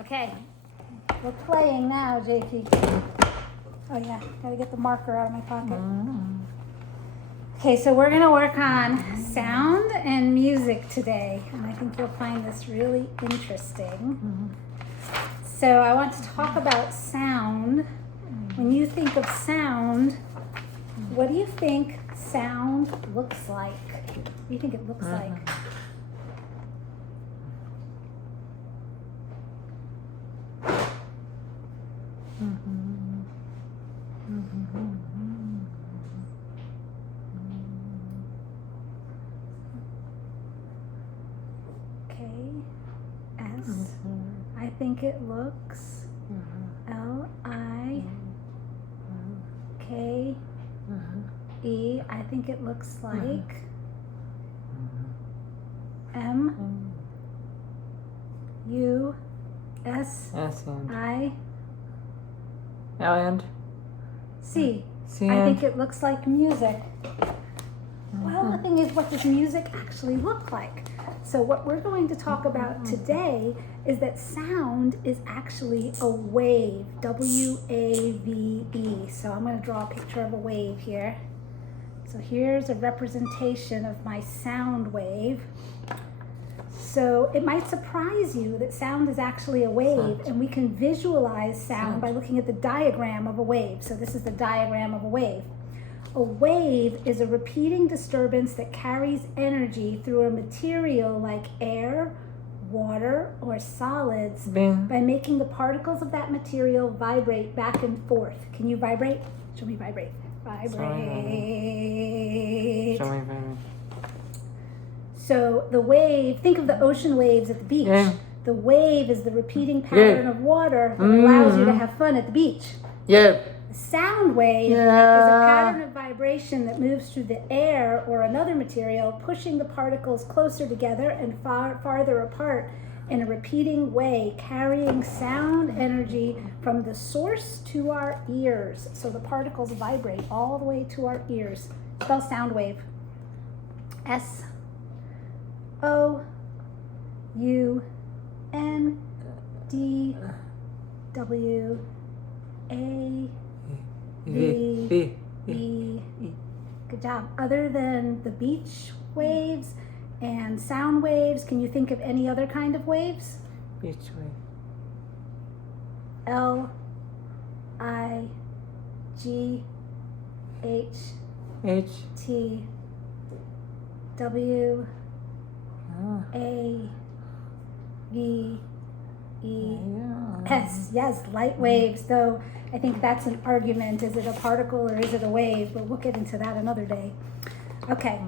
Okay, we're playing now, JP. Oh yeah, gotta get the marker out of my pocket. Okay, so we're gonna work on sound and music today, and I think you'll find this really interesting. So I want to talk about sound. When you think of sound, what do you think sound looks like? What do you think it looks like? Okay, S. I think it looks L-I-K-E. I think it looks like M-U-S-I-C. I think it looks like music. Well, the thing is, what does music actually look like? So what we're going to talk about today is that sound is actually a wave, W-A-V-E. So I'm going to draw a picture of a wave here. So here's a representation of my sound wave. So it might surprise you that sound is actually a wave, and we can visualize sound by looking at the diagram of a wave. So this is the diagram of a wave. A wave is a repeating disturbance that carries energy through a material like air, water, or solids by making the particles of that material vibrate back and forth. Can you vibrate? Show me vibrate. Vibrate. Show me vibrate. So the wave, think of the ocean waves at the beach. The wave is the repeating pattern of water that allows you to have fun at the beach. A sound wave is a pattern of vibration that moves through the air or another material, pushing the particles closer together and farther apart in a repeating way, carrying sound energy from the source to our ears. So the particles vibrate all the way to our ears. Spell sound wave. S-O-U-N-D-W-A-V-E. Good job. Other than the beach waves and sound waves, can you think of any other kind of waves? Beach wave. H-T-W-A-V-E-S. Yes, light waves, though I think that's an argument. Is it a particle or is it a wave? But we'll get into that another day. Okay,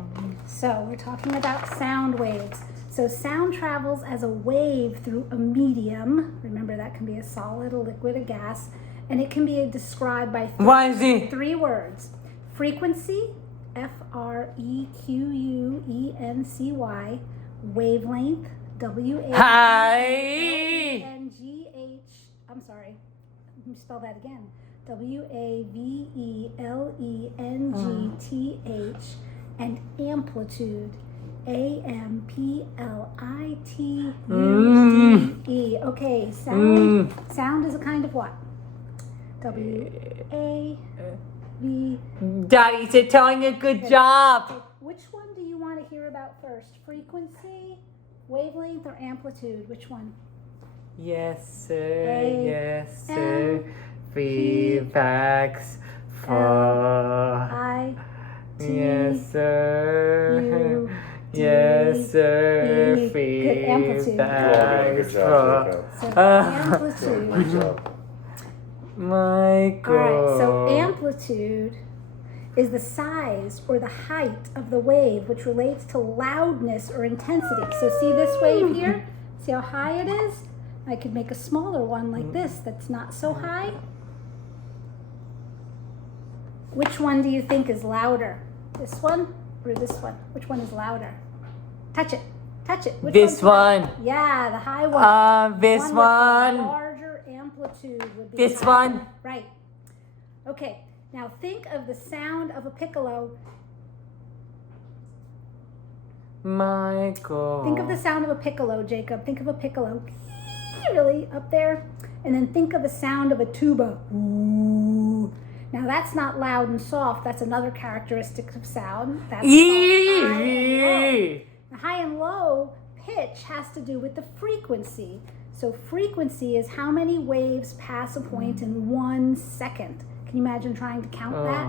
so we're talking about sound waves. So sound travels as a wave through a medium. Remember, that can be a solid, a liquid, a gas. And it can be described by three words. Frequency, F-R-E-Q-U-E-N-C-Y. Wavelength, W-A-V-E-N-G-H. I'm sorry, let me spell that again. W-A-V-E-L-E-N-G-T-H. And amplitude, A-M-P-L-I-T-U-D-E. Okay, sound is a kind of what? W-A-V. Daddy said telling a good job. Which one do you want to hear about first? Frequency, wavelength, or amplitude? Which one? Yes, sir. Yes, sir. Feedbacks for. Yes, sir. Yes, sir. Good amplitude. Feedbacks So amplitude. Good job. Michael. All right, so amplitude is the size or the height of the wave, which relates to loudness or intensity. So see this wave here? See how high it is? I could make a smaller one like this that's not so high. Which one do you think is louder? This one or this one? Which one is louder? Touch it. Touch it. Which This one's one. Yeah, the high one. This With one. the larger amplitude would be This louder. one. Right. Okay. Now think of the sound of a piccolo. Michael. Think of the sound of a piccolo, Jacob. Think of a piccolo. really up there. And then think of the sound of a tuba. Ooh. Now that's not loud and soft. That's another characteristic of sound. That's called high and low. The high and low pitch has to do with the frequency. So frequency is how many waves pass a point in 1 second. Can you imagine trying to count that?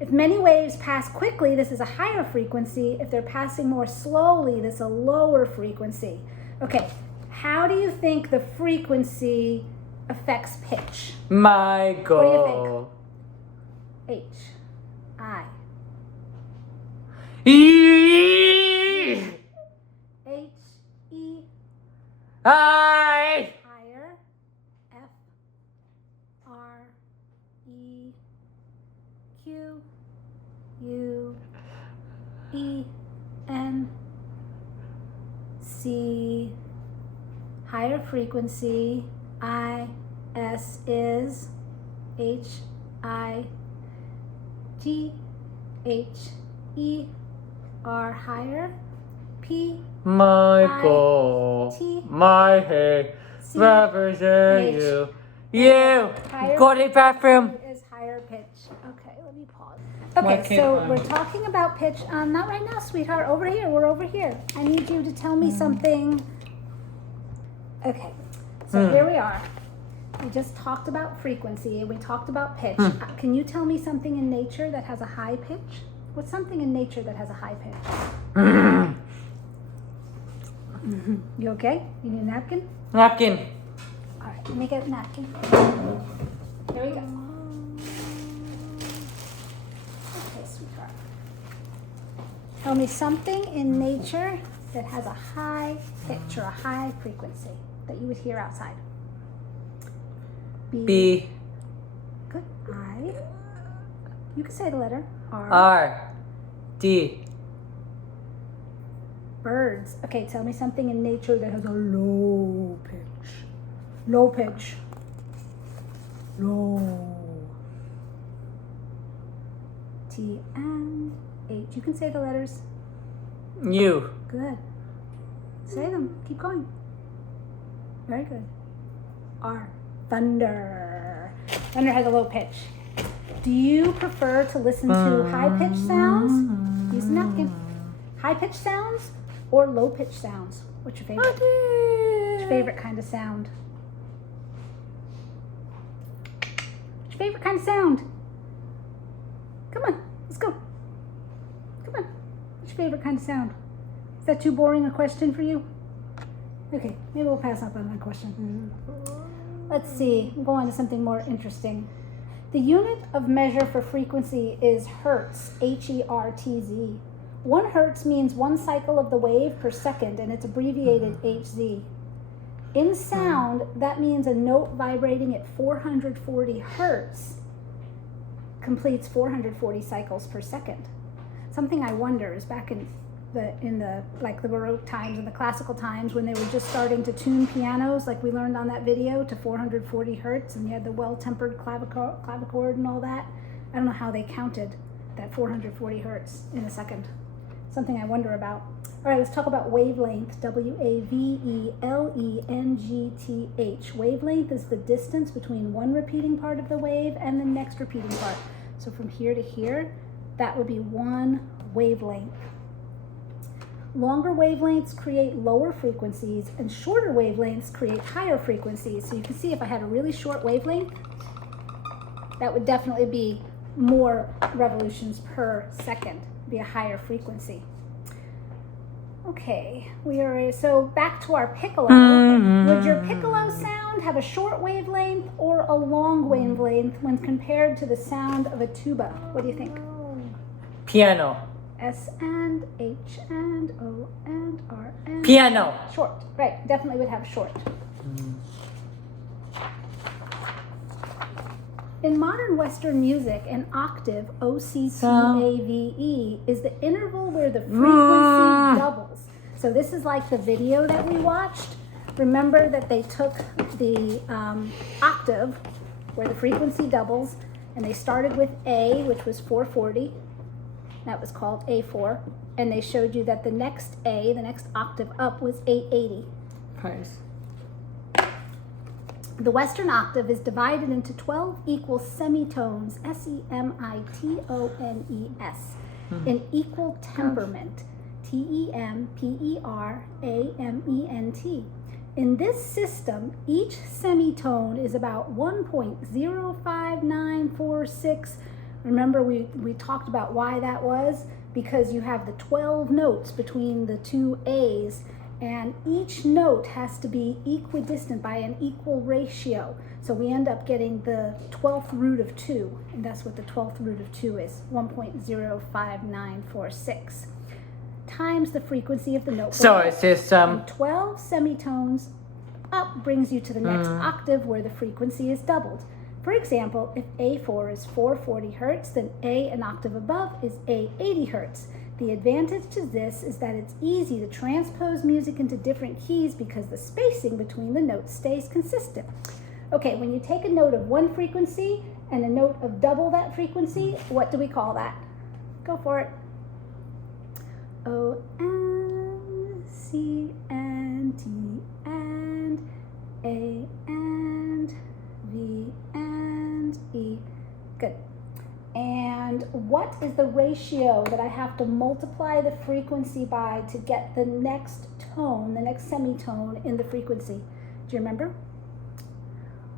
If many waves pass quickly, this is a higher frequency. If they're passing more slowly, this is a lower frequency. Okay, how do you think the frequency affects pitch? Michael. What do you think? H, I. E. H, E. I. Higher. F, R, E, Q, U, E, N, C. Higher frequency. I, S is H, I, G, H, E, R. Higher. P, Michael. I, T, My head C, represent H. you. You. Higher Go to the bathroom. is higher pitch. Okay, let me pause. Why Okay, can't so I? we're talking about pitch. Not right now, sweetheart. Over here. We're over here. I need you to tell me something. Okay, so here we are. We just talked about frequency and we talked about pitch. Can you tell me something in nature that has a high pitch? What's something in nature that has a high pitch? You okay? You need a napkin? Napkin. All right, let me get a napkin. There we go. Okay, sweetheart. Tell me something in nature that has a high pitch or a high frequency that you would hear outside. B. Good. I. You can say the letter R. R. D. Birds. Okay, tell me something in nature that has a low pitch. Low pitch. Low. T and H. You can say the letters. U. Good. Say them. Keep going. Very good. R. Thunder. Thunder has a low pitch. Do you prefer to listen to high-pitched sounds? Use a napkin. High-pitched sounds or low-pitched sounds? What's your favorite? What's your favorite kind of sound? What's your favorite kind of sound? Come on, let's go. Come on. What's your favorite kind of sound? Is that too boring a question for you? Okay, maybe we'll pass up on that question. Let's see, we'll go on to something more interesting. The unit of measure for frequency is hertz, H-E-R-T-Z. 1 hertz means 1 cycle of the wave per second, and it's abbreviated Hz. In sound, that means a note vibrating at 440 hertz completes 440 cycles per second. Something I wonder is back in the Baroque times and the classical times when they were just starting to tune pianos, like we learned on that video, to 440 hertz, and you had the well-tempered clavichord and all that. I don't know how they counted that 440 hertz in a second. Something I wonder about. All right, let's talk about wavelength. W-A-V-E-L-E-N-G-T-H. Wavelength is the distance between one repeating part of the wave and the next repeating part. So from here to here, that would be 1 wavelength. Longer wavelengths create lower frequencies and shorter wavelengths create higher frequencies. So you can see if I had a really short wavelength, that would definitely be more revolutions per second, be a higher frequency. Okay, so back to our piccolo. Would your piccolo sound have a short wavelength or a long wavelength when compared to the sound of a tuba? What do you think? Piano. S and H and O and R and Piano. Short, right, definitely would have short. In modern Western music, an octave, O-C-T-A-V-E, is the interval where the frequency doubles. So this is like the video that we watched. Remember that they took the octave, where the frequency doubles, and they started with A, which was 440. That was called A4. And they showed you that the next A, the next octave up, was 880. Nice. The Western octave is divided into 12 equal semitones, semitones, in equal temperament, temperament. In this system, each semitone is about 1.05946. Remember, we talked about why that was? Because you have the 12 notes between the two A's, and each note has to be equidistant by an equal ratio. So we end up getting the 12th root of 2, and that's what the 12th root of 2 is, 1.05946, times the frequency of the note. So it's just, And 12 semitones up brings you to the next octave where the frequency is doubled. For example, if A4 is 440 hertz, then A, an octave above, is A80 hertz. The advantage to this is that it's easy to transpose music into different keys because the spacing between the notes stays consistent. Okay, when you take a note of one frequency and a note of double that frequency, what do we call that? Go for it. O, N, C, and D, and A, and V, and E. Good. And what is the ratio that I have to multiply the frequency by to get the next tone, the next semitone in the frequency? Do you remember?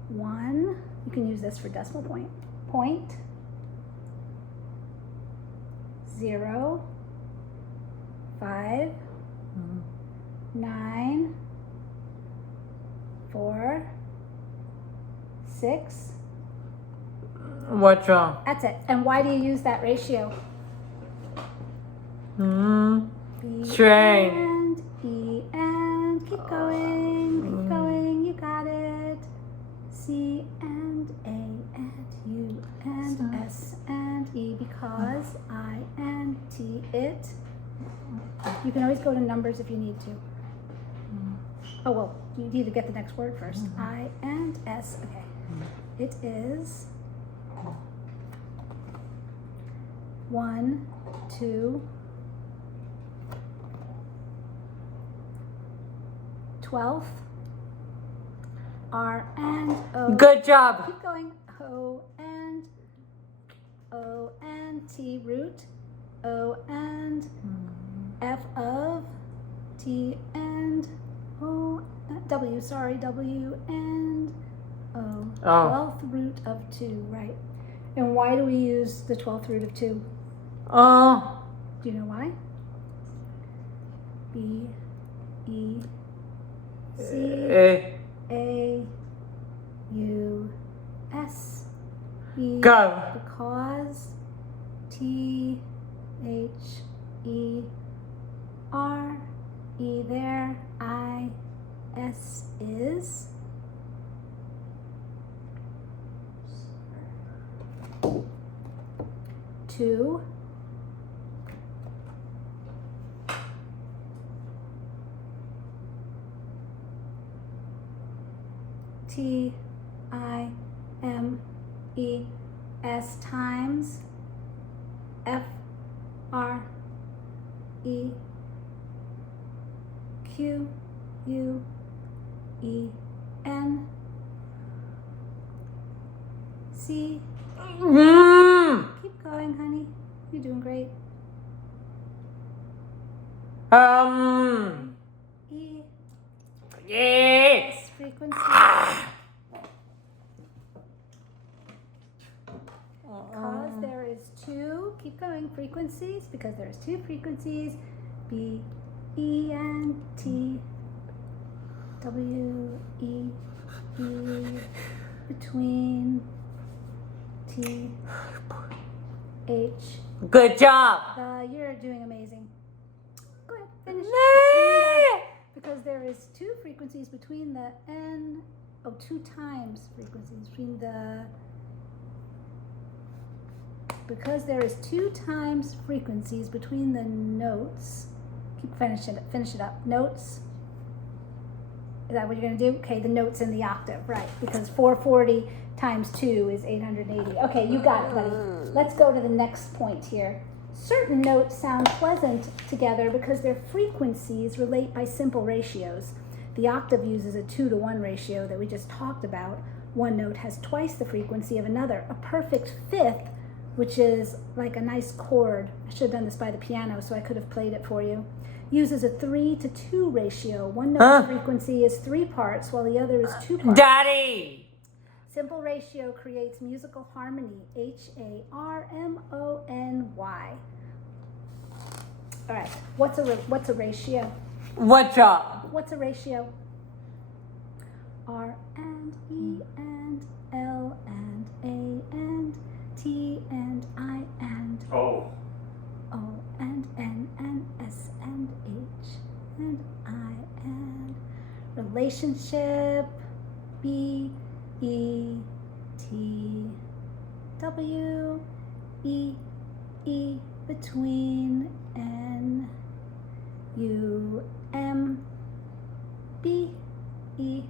1, you can use this for decimal point, 0, 5, 9, 4, 6. what's wrong? That's it. And why do you use that ratio? B Strange. and E and keep going, you got it. C and A and U and S and E because I and T it. You can always go to numbers if you need to. Oh well, you need to get the next word first. I and S. Okay. It is 1, 2, 12th, R and O. Good job. Keep going. O and T root. O and F of T and O. W. Sorry, W and O. 12th root of 2. Right. And why do we use the 12th root of 2? Oh. Do you know why? B, E, C, A, U, S, E. Go. Because T, H, E, R, E there, I, S is. Two. T, I, M, E, S times F, R, E, Q, U, E, N, C. Keep going, honey. You're doing great. E, Yeah. S frequency. Because there is 2, keep going, frequencies, because there's 2 frequencies, B, E, and T, W, E, E, between T, H. Good job. You're doing amazing. Go ahead, finish. Because there is 2 frequencies between the N, 2 times frequencies between the, because there is 2 times frequencies between the notes. Keep finish it up. Notes. Is that what you're going to do? Okay, the notes in the octave, right? Because 440 times 2 is 880. Okay, you got it, buddy. Let's go to the next point here. Certain notes sound pleasant together because their frequencies relate by simple ratios. The octave uses a 2-to-1 ratio that we just talked about. One note has twice the frequency of another. A perfect fifth, which is like a nice chord, I should have done this by the piano so I could have played it for you, uses a 3-to-2 ratio. One note's frequency is 3 parts while the other is 2 parts. Daddy! Simple ratio creates musical harmony. Harmony. All right, what's a ratio? What's up? What's a ratio? R and E and L and A and T and I and Oh. O and N and S and H and I and relationship B E T W E E between N U M B E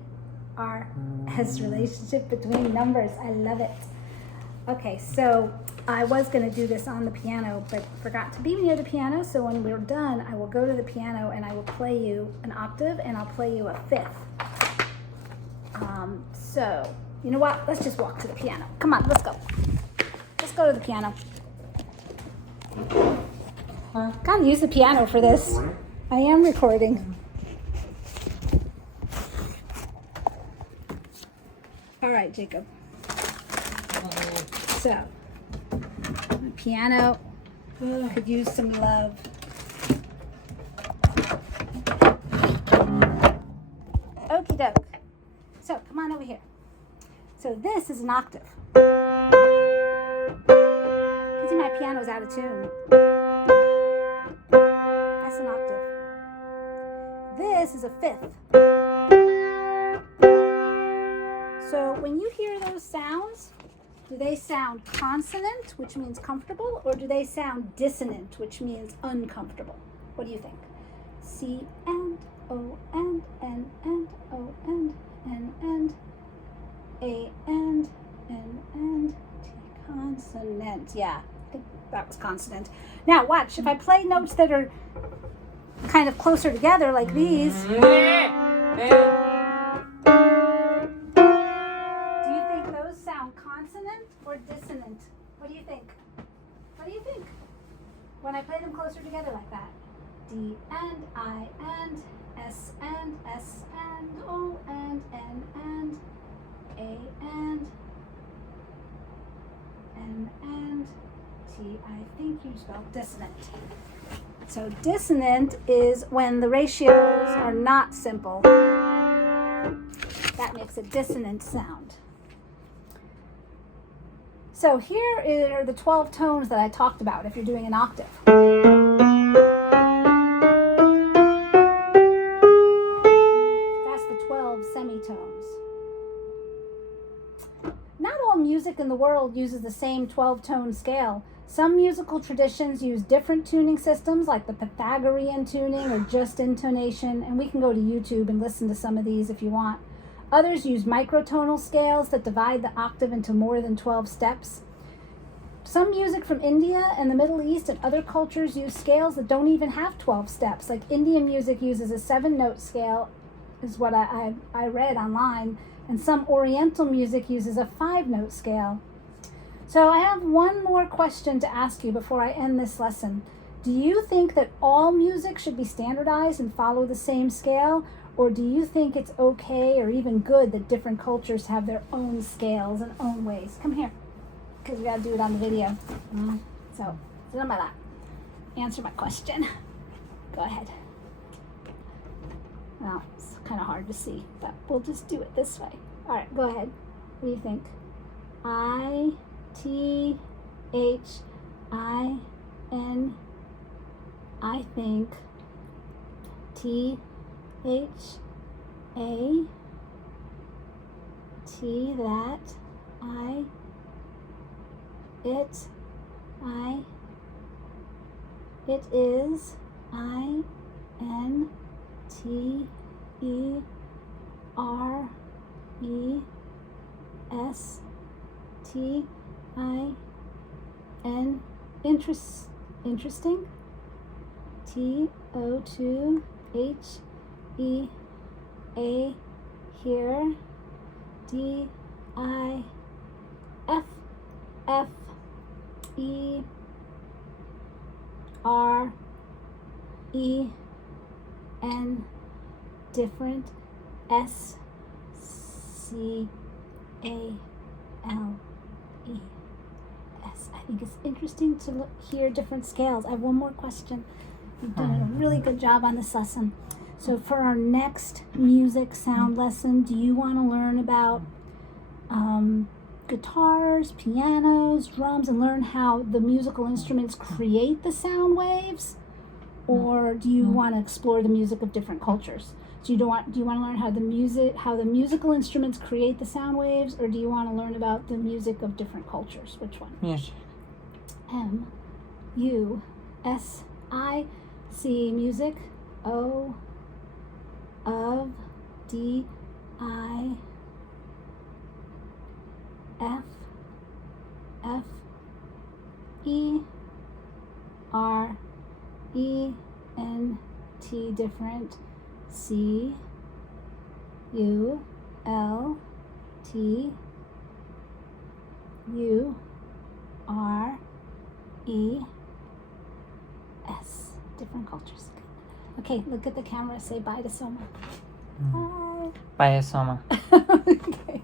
R as relationship between numbers. I love it. Okay, so I was going to do this on the piano, but forgot to be near the piano. So when we're done, I will go to the piano and I will play you an octave and I'll play you a fifth. So, you know what? Let's just walk to the piano. Come on, let's go. Let's go to the piano. Gotta use the piano for this. I am recording. All right, Jacob. So, the piano could use some love. Okie doke. So, come on over here. So, this is an octave. You see, my piano's out of tune. That's an octave. This is a fifth. So when you hear those sounds, do they sound consonant, which means comfortable, or do they sound dissonant, which means uncomfortable? What do you think? C and O and N and O and N and A and N and T consonant. Yeah, I think that was consonant. Now watch, if I play notes that are kind of closer together like these, do you think those sound consonant or dissonant? What do you think? What do you think? When I play them closer together like that. D and I and S and S and O and N and A and N and T. I think you spelled dissonant. So dissonant is when the ratios are not simple. That makes a dissonant sound. So here are the 12 tones that I talked about if you're doing an octave. That's the 12 semitones. Not all music in the world uses the same 12-tone scale. Some musical traditions use different tuning systems like the Pythagorean tuning or just intonation, and we can go to YouTube and listen to some of these if you want. Others use microtonal scales that divide the octave into more than 12 steps. Some music from India and the Middle East and other cultures use scales that don't even have 12 steps. Like Indian music uses a 7-note scale, is what I read online, and some Oriental music uses a 5-note scale. So I have one more question to ask you before I end this lesson. Do you think that all music should be standardized and follow the same scale? Or do you think it's okay or even good that different cultures have their own scales and own ways? Come here, because we got to do it on the video. So, sit on my lap. Answer my question. Go ahead. Well, it's kind of hard to see, but we'll just do it this way. All right, go ahead. What do you think? I-T-H-I-N. I think. T-H-A-T, that. I. It. I. It is. I-N-T-E-R-E-S-T-I-N. Interesting. T-O-2-H-E-R-E-S-T-I-N-G. A here, D, I, F, F, E, R, E, N, different, S, C, A, L, E, S. I think it's interesting to hear different scales. I have one more question. You've done a really good job on this lesson. So for our next music sound lesson, do you want to learn about guitars, pianos, drums, and learn how the musical instruments create the sound waves? Or do you want to explore the music of different cultures? Do you want to learn how the musical instruments create the sound waves, or do you want to learn about the music of different cultures? Which one? Music. M U S I C, music. O of D I F F E R E N T, different. C U L T U R E S, different cultures. Okay, look at the camera, say bye to Soma. Bye. Bye, Soma. Okay.